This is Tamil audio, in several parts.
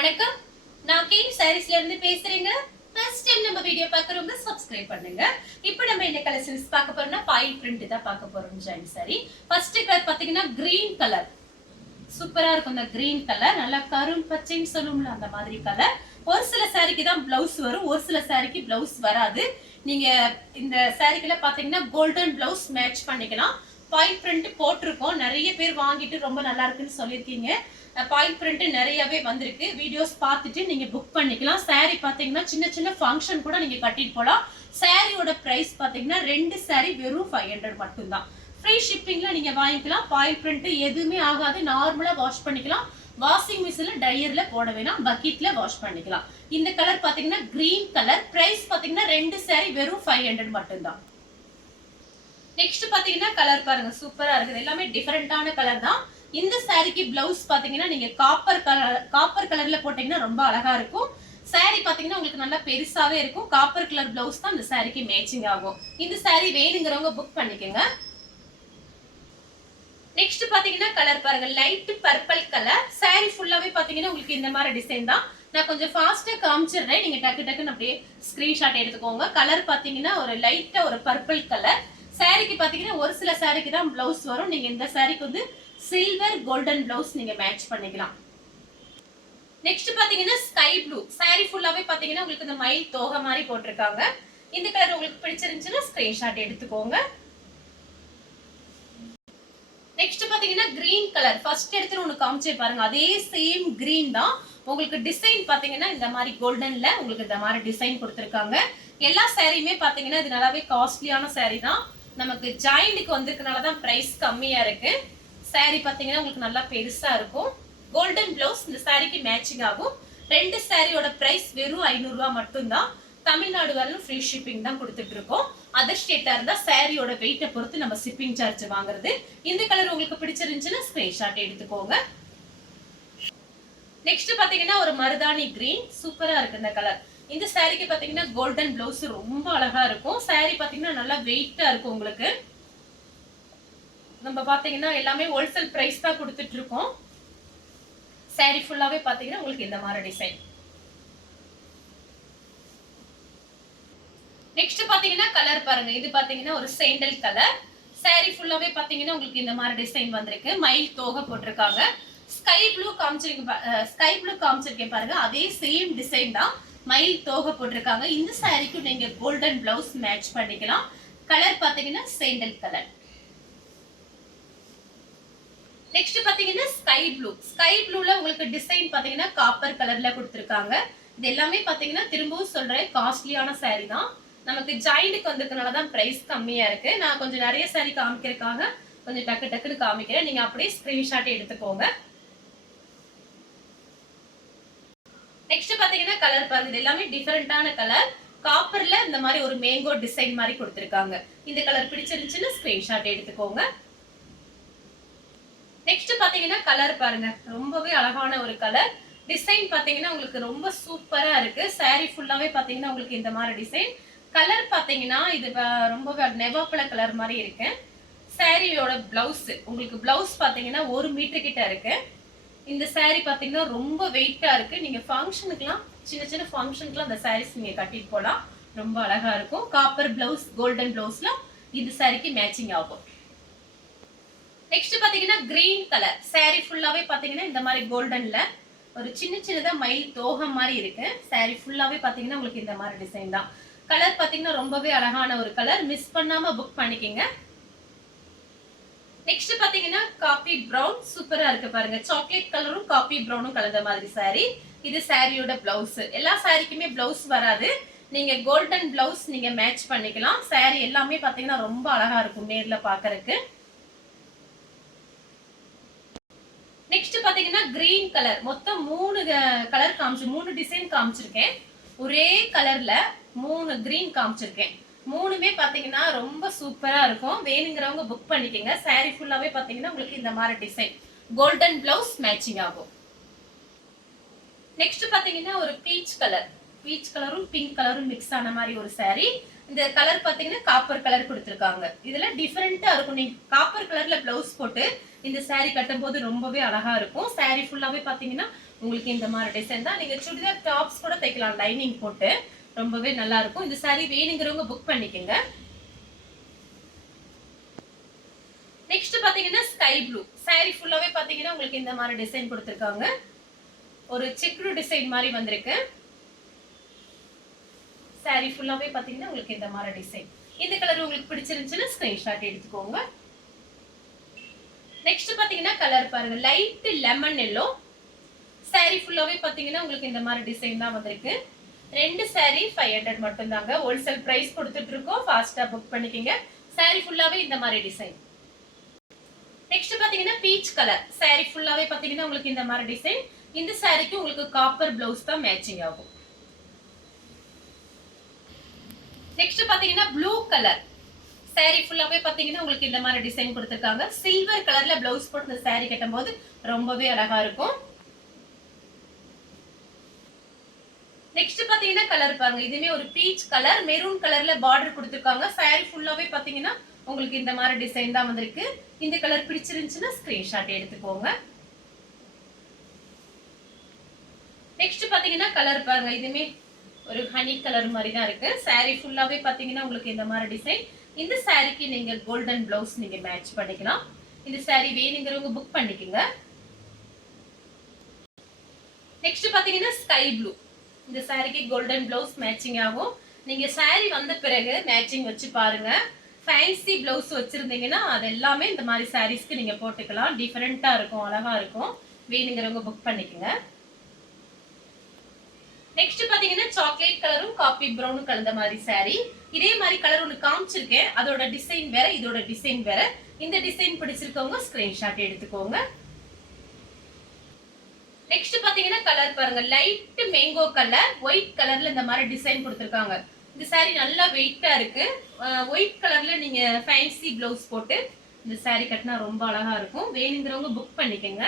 வணக்கம், நான் கேன் சாரீஸ்ல இருந்து பேசுறேங்க. ஃபர்ஸ்ட் டைம் நம்ம வீடியோ பார்க்கறவங்க சப்ஸ்கிரைப் பண்ணுங்க. இப்போ நம்ம என்ன கலெக்ஷன்ஸ் பார்க்க போறோம்னா பாயில் பிரிண்ட் தான் பார்க்க போறோம். ஜாயின் சாரி ஃபர்ஸ்ட் கலர் பாத்தீங்கன்னா கிரீன் கலர். சூப்பரா இருக்கும் இந்த கிரீன் கலர். நல்லா கரும் பச்சைன்னு சொல்லும்ல அந்த மாதிரி கலர். ஒரு சில சாரிக்கு தான் பிளவுஸ் வரும், ஒரு சில சாரிக்கு பிளவுஸ் வராது. நீங்க இந்த சாரிக்குள்ள பாத்தீங்கன்னா கோல்டன் பிளவுஸ் மேட்ச் பண்ணிக்கலாம். பாயில் பிரிண்ட் போட்டிருக்கோம், நிறைய பேர் வாங்கிட்டு ரொம்ப நல்லா இருக்குன்னு சொல்லியிருக்கீங்க. பாயில் பிரிண்ட் நிறையவே வந்திருக்கு. வீடியோஸ் பார்த்துட்டு நீங்க புக் பண்ணிக்கலாம். சாரி பாத்தீங்கன்னா சின்ன சின்ன ஃபங்க்ஷன் கூட நீங்க கட்டிட்டு போலாம். சாரியோட பிரைஸ் பாத்தீங்கன்னா 2 சாரி வெறும் 500 மட்டும்தான். ஃப்ரீ ஷிப்பிங்ல நீங்க வாங்கிக்கலாம். பாயில் பிரிண்ட் எதுவுமே ஆகாது, நார்மலா வாஷ் பண்ணிக்கலாம். வாஷிங் மிஷின்ல ட்ரையர்ல போட வேணாம், பக்கெட்ல வாஷ் பண்ணிக்கலாம். இந்த கலர் பாத்தீங்கன்னா கிரீன் கலர். பிரைஸ் பாத்தீங்கன்னா 2 சாரி வெறும் 500 மட்டும்தான். நெக்ஸ்ட் பாத்தீங்கன்னா கலர் பாருங்க, சூப்பரா இருக்குது. எல்லாமே டிஃபரெண்டான கலர் தான். இந்த சாரிக்கு பிளவுஸ் பாத்தீங்கன்னா நீங்க காப்பர் கலர்ல போட்டீங்கன்னா ரொம்ப அழகா இருக்கும். சாரி பாத்தீங்கன்னா உங்களுக்கு நல்லா பெருசாவே இருக்கும். காப்பர் கலர் பிளவுஸ் தான் இந்த சாரிக்கு மேட்சிங் ஆகும். இந்த சாரி வேணுங்கிறவங்க புக் பண்ணிக்கோங்க. நெக்ஸ்ட் பாத்தீங்கன்னா கலர் பாருங்க, லைட் பர்பிள் கலர். சாரி ஃபுல்லாவே பாத்தீங்கன்னா உங்களுக்கு இந்த மாதிரி டிசைன் தான். நான் கொஞ்சம் ஃபாஸ்டா காமிச்சிடுறேன், நீங்க டக்கு டக்குன்னு அப்படியே ஸ்கிரீன்ஷாட் எடுத்துக்கோங்க. கலர் பாத்தீங்கன்னா ஒரு லைட்டா ஒரு பர்பிள் கலர். சாரிக்கு பாத்தீங்கன்னா ஒரு சில சாரிக்கு தான் பிளவுஸ் வரும். நீங்க இந்த சாரிக்கு வந்து சில்வர் கோல்டன் பிளவுஸ் நீங்க மேட்ச் பண்ணிக்கலாம். நெக்ஸ்ட் பாத்தீங்கன்னா ஸ்கை ப்ளூ. சாரி ஃபுல்லாவே பாத்தீங்கன்னா உங்களுக்கு இந்த மயில் தோகை மாதிரி போட்டிருக்காங்க. இந்த கலர் உங்களுக்கு பிடிச்சிருந்துச்சுன்னா ஸ்கிரீன்ஷாட் எடுத்துக்கோங்க. நெக்ஸ்ட் பாத்தீங்கன்னா கிரீன் கலர். ஃபர்ஸ்ட் எடுத்து ஒன்னு காமிச்சே பாருங்க, அதே சேம் கிரீன் தான். உங்களுக்கு டிசைன் பாத்தீங்கன்னா இந்த மாதிரி கோல்டன்ல உங்களுக்கு இந்த மாதிரி டிசைன் கொடுத்திருக்காங்க. எல்லா சாரியுமே பாத்தீங்கன்னா இது நல்லாவே காஸ்ட்லியான சாரி தான். நமக்கு ஜாயிண்ட்க்கு வந்திருக்கனால தான் பிரைஸ் கம்மியா இருக்கு. சாரி பாத்தீங்கன்னா உங்களுக்கு நல்லா பெருசா இருக்கும். கோல்டன் பிளவுஸ் இந்த சாரிக்கு மேட்சிங் ஆகும். 2 சாரியோட பிரைஸ் வெறும் 500 ரூபாய் மட்டும்தான். தமிழ்நாடு வரலும் ஃப்ரீ ஷிப்பிங் தான் கொடுத்துட்டு இருக்கோம். அதர் ஸ்டேட்டா இருந்தா சாரியோட வெயிட்டை பொறுத்து நம்ம ஷிப்பிங் சார்ஜ் வாங்குறது. இந்த கலர் உங்களுக்கு பிடிச்சிருந்துச்சுன்னா ஸ்கிரீன்ஷாட் எடுத்துக்கோங்க. நெக்ஸ்ட் பாத்தீங்கன்னா ஒரு மருதாணி கிரீன். சூப்பரா இருக்கு இந்த கலர். இந்த சாரிக்கு பாத்தீங்கன்னா கோல்டன் பிளவுஸ் ரொம்ப அழகா இருக்கும். சாரி பாத்தீங்கன்னா நல்லா வெயிட்டா இருக்கும். உங்களுக்கு நம்ம பாத்தீங்கன்னா எல்லாமே ஹோல்சேல் பிரைஸ் தான் கொடுத்துட்டு இருக்கோம். சாரி ஃபுல்லாவே பாத்தீங்கன்னா உங்களுக்கு இந்த மாதிரி டிசைன். நெக்ஸ்ட் பாத்தீங்கன்னா கலர் பாருங்க, இது பாத்தீங்கன்னா ஒரு சேண்டல் கலர். சாரி ஃபுல்லாவே பாத்தீங்கன்னா உங்களுக்கு இந்த மாதிரி டிசைன் வந்திருக்கு. மயில் தோகை போட்டிருக்காங்க. ஸ்கை ப்ளூ காமிச்சிருக்கேன் பாருங்க, அதே சேம் டிசைன் தான். மயில் தோகை போட்டிருக்காங்க. இந்த சாரிக்கு நீங்க கோல்டன் பிளவுஸ் மேட்ச் பண்ணிக்கலாம். கலர் பாத்தீங்கன்னா சேண்டல் கலர். நெக்ஸ்ட் பாத்தீங்கன்னா ஸ்கை ப்ளூ. ஸ்கை ப்ளூல உங்களுக்கு டிசைன் பாத்தீங்கன்னா காப்பர் கலர்ல கொடுத்திருக்காங்க. இது எல்லாமே பாத்தீங்கன்னா திரும்பவும் சொல்றேன், காஸ்ட்லியான சாரி தான். நமக்கு ஜாயிண்ட்க்கு வந்திருக்கனால தான் பிரைஸ் கம்மியா இருக்கு. நான் கொஞ்சம் நிறைய சாரி காமிக்கிறதுக்காக கொஞ்சம் டக்கு டக்குன்னு காமிக்கிறேன். நீங்க அப்படியே ஸ்கிரீன்ஷாட் எடுத்துக்கோங்க. நெக்ஸ்ட் பாத்தீங்கன்னா கலர் பாருங்க, இது எல்லாமே டிஃபரெண்டான கலர். காப்பர்ல இந்த மாதிரி ஒரு மேங்கோ டிசைன் மாதிரி கொடுத்திருக்காங்க. இந்த கலர் பிடிச்சிருந்துச்சுன்னா ஸ்கிரீன்ஷாட் எடுத்துக்கோங்க. நெக்ஸ்ட் பாத்தீங்கன்னா கலர் பாருங்க, ரொம்பவே அழகான ஒரு கலர். டிசைன் பாத்தீங்கன்னா உங்களுக்கு ரொம்ப சூப்பரா இருக்கு. சாரி ஃபுல்லாவே பாத்தீங்கன்னா உங்களுக்கு இந்த மாதிரி டிசைன். கலர் பாத்தீங்கன்னா இது ரொம்பவே நெவாப்பழ கலர் மாதிரி இருக்கு. சாரியோட பிளவுஸ் உங்களுக்கு பிளவுஸ் பாத்தீங்கன்னா 1 மீட்டர் கிட்ட இருக்கு. இந்த சாரி பாத்தீங்கன்னா ரொம்ப வெயிட்டா இருக்கு. நீங்க ஃபங்க்ஷனுக்குலாம் சின்ன சின்ன ஃபங்க்ஷனுக்குலாம் இந்த சாரீஸ் நீங்க கட்டிட்டு போலாம். ரொம்ப அழகா இருக்கும். காப்பர் பிளவுஸ் கோல்டன் பிளவுஸ்ல இந்த சாரிக்கு மேட்சிங் ஆகும். நெக்ஸ்ட் பாத்தீங்கன்னா கிரீன் கலர். சாரி ஃபுல்லாவே பாத்தீங்கன்னா இந்த மாதிரி கோல்டன்ல ஒரு சின்ன சின்னதா மயில் தோகை மாதிரி இருக்கு. சாரி ஃபுல்லாவே பாத்தீங்கன்னா உங்களுக்கு இந்த மாதிரி டிசைன் தான். கலர் பாத்தீங்கன்னா ரொம்பவே அழகான ஒரு கலர். மிஸ் பண்ணாம புக் பண்ணிக்கங்க. நெக்ஸ்ட் பாத்தீங்கன்னா காபி பிரவுன். சூப்பரா இருக்கு பாருங்க, சாக்லேட் கலரும் காபி பிரவுனும் கலந்த மாதிரி சாரி. இது சாரியோட பிளவுஸ். எல்லா சாரிக்குமே பிளவுஸ் வராது, நீங்க கோல்டன் பிளவுஸ் நீங்க மேட்ச் பண்ணிக்கலாம். சாரி எல்லாமே பாத்தீங்கன்னா ரொம்ப அழகா இருக்கும் நேர்ல பாக்குறதுக்கு. நெக்ஸ்ட் பாத்தீங்கன்னா கிரீன் கலர். மொத்தம் 3 கலர் 3 டிசைன் காமிச்சிருக்கேன். ஒரே கலர்ல 3 கிரீன் காமிச்சிருக்கேன். 3மே பாத்தீங்கன்னா ரொம்ப சூப்பரா இருக்கும். வேணுங்கிறவங்க புக் பண்ணிக்கங்க. சாரி ஃபுல்லாவே பாத்தீங்கன்னா உங்களுக்கு இந்த மாதிரி டிசைன் கோல்டன் பிளவுஸ் மேட்சிங் ஆகும். நெக்ஸ்ட் பாத்தீங்கன்னா ஒரு பீச் கலர். பீச் கலரும் பிங்க் கலரும் மிக்ஸ் ஆன மாதிரி ஒரு சாரி. இந்த கலர் பாத்தீங்கன்னா காப்பர் கலர் கொடுத்திருக்காங்க. இதுல டிஃபரெண்டா இருக்கும். நீங்க காப்பர் கலர்ல பிளவுஸ் போட்டு இந்த சாரி கட்டும் போது ரொம்பவே அழகா இருக்கும். சாரி ஃபுல்லாவே பாத்தீங்கன்னா உங்களுக்கு இந்த மாதிரி டிசைன் தான். நீங்க சுடிதார் டாப்ஸ் கூட தைக்கலாம் லைனிங் போட்டு, ரொம்பவே நல்லா இருக்கும். இந்த saree வேணுங்கிறவங்க புக் பண்ணிக்கங்க. நெக்ஸ்ட் பாத்தீங்கன்னா ஸ்கை ப்ளூ saree ஃபுல்லாவே பாத்தீங்கன்னா உங்களுக்கு இந்த மாதிரி டிசைன் கொடுத்திருக்காங்க. ஒரு செக்குடு டிசைன் மாதிரி வந்திருக்கு. saree ஃபுல்லாவே பாத்தீங்கன்னா உங்களுக்கு இந்த மாதிரி டிசைன். இந்த கலர் உங்களுக்கு பிடிச்சிருந்துச்சுன்னா ஸ்கிரீன்ஷாட் எடுத்துக்கோங்க. நெக்ஸ்ட் பாத்தீங்கன்னா கலர் பாருங்க, லைட் லெமன் எல்லோ. saree ஃபுல்லாவே பாத்தீங்கன்னா உங்களுக்கு இந்த மாதிரி டிசைன் தான் வந்திருக்கு. ரெண்டு saree 500 மட்டும் தாங்க. ஹோல்சேல் பிரைஸ் கொடுத்துட்டு இருக்கோம். ஃபாஸ்டா புக் பண்ணிக்கங்க. saree ஃபுல்லாவே இந்த மாதிரி டிசைன். நெக்ஸ்ட் பாத்தீங்கன்னா பீச் கலர் saree ஃபுல்லாவே பாத்தீங்கன்னா உங்களுக்கு இந்த மாதிரி டிசைன். இந்த சாரிக்கு உங்களுக்கு காப்பர் ப்ளவுஸ் தான் மேட்சிங் ஆகும். நெக்ஸ்ட் பாத்தீங்கன்னா ப்ளூ கலர் saree ஃபுல்லாவே பாத்தீங்கன்னா உங்களுக்கு இந்த மாதிரி டிசைன் கொடுத்திருக்காங்க. சில்வர் கலர்ல ப்ளவுஸ் போட்டு இந்த saree கட்டும்போது ரொம்பவே அழகா இருக்கும். நெக்ஸ்ட் பாத்தீங்கன்னா கலர் பாருங்க, இதுமே ஒரு பீச் கலர் மெரூன் கலர்ல பார்டர் கொடுத்திருக்காங்க. saree ஃபுல்லாவே பாத்தீங்கன்னா உங்களுக்கு இந்த மாதிரி டிசைன் தான் வந்திருக்கு. இந்த கலர் பிடிச்சிருந்துச்சுன்னா ஸ்கிரீன்ஷாட் எடுத்துக்கோங்க. நெக்ஸ்ட் பாத்தீங்கன்னா கலர் பாருங்க, இதுமே ஒரு ஹனி கலர் மாதிரி தான் இருக்கு. saree ஃபுல்லாவே பாத்தீங்கன்னா உங்களுக்கு இந்த மாதிரி டிசைன். இந்த சாரிக்கு நீங்க கோல்டன் ப்ளவுஸ் நீங்க மேட்ச் பண்ணிக்கலாம். இந்த saree வேணுங்கிறவங்க புக் பண்ணிக்கங்க. நெக்ஸ்ட் பாத்தீங்கன்னா ஸ்கை ப்ளூ. இந்த சாரிக்கு கோல்டன் ப்ளவுஸ் மேட்சிங் ஆகும். நீங்க saree வந்த பிறகு மேட்சிங் வச்சு பாருங்க. ஃபேன்சி ப்ளவுஸ் வச்சிருந்தீங்கன்னா அது எல்லாமே இந்த மாதிரி சாரீஸ்க்கு நீங்க போட்டுக்கலாம். டிஃபரெண்டா இருக்கும், அழகா இருக்கும். வேணுங்கிறவங்க புக் பண்ணிக்கங்க. நெக்ஸ்ட் பாத்தீங்கன்னா சாக்லேட் கலரும் காபி பிரவுனும் கலந்த மாதிரி saree. இதே மாதிரி கலர் ஒன்னு காமிச்சிருக்கேன். அதோட டிசைன் வேற, இதோட டிசைன் வேற. இந்த டிசைன் பிடிச்சிருக்கவங்க ஸ்கிரீன்ஷாட் எடுத்துக்கோங்க. நெக்ஸ்ட் பாத்தீங்கன்னா கலர் பாருங்க, லைட் மேங்கோ கலர் ஒயிட் கலர்ல இந்த மாதிரி டிசைன் கொடுத்திருக்காங்க. இந்த saree நல்லா வெயிட்டா இருக்கு. ஒயிட் கலர்ல நீங்க ஃபேன்சி ப்ளவுஸ் போட்டு இந்த saree கட்டினா ரொம்ப அழகா இருக்கும். வேணுங்கிறவங்க புக் பண்ணிக்கங்க.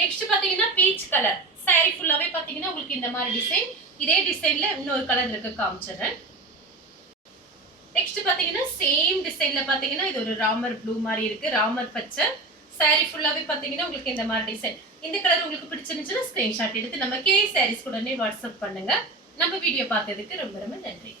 நெக்ஸ்ட் பாத்தீங்கன்னா பீச் கலர் saree ஃபுல்லாவே பாத்தீங்கன்னா உங்களுக்கு இந்த மாதிரி டிசைன். இதே டிசைன்ல இன்னொரு கலர் இருக்கு, காமிச்சறேன். நெக்ஸ்ட் பாத்தீங்கன்னா சேம் டிசைன்ல பாத்தீங்கன்னா இது ஒரு ராமர் ப்ளூ மாதிரி இருக்கு, ராமர் பச்சை. saree ஃபுல்லாவே பாத்தீங்கன்னா உங்களுக்கு இந்த மாதிரி டிசைன். இந்த கலர் உங்களுக்கு பிடிச்சிருந்துச்சுன்னா ஸ்கிரீன்ஷாட் எடுத்து நம்ம கே sarees உடனே வாட்ஸ்அப் பண்ணுங்க. நம்ம வீடியோ பார்த்ததுக்கு ரொம்ப ரொம்ப நன்றி.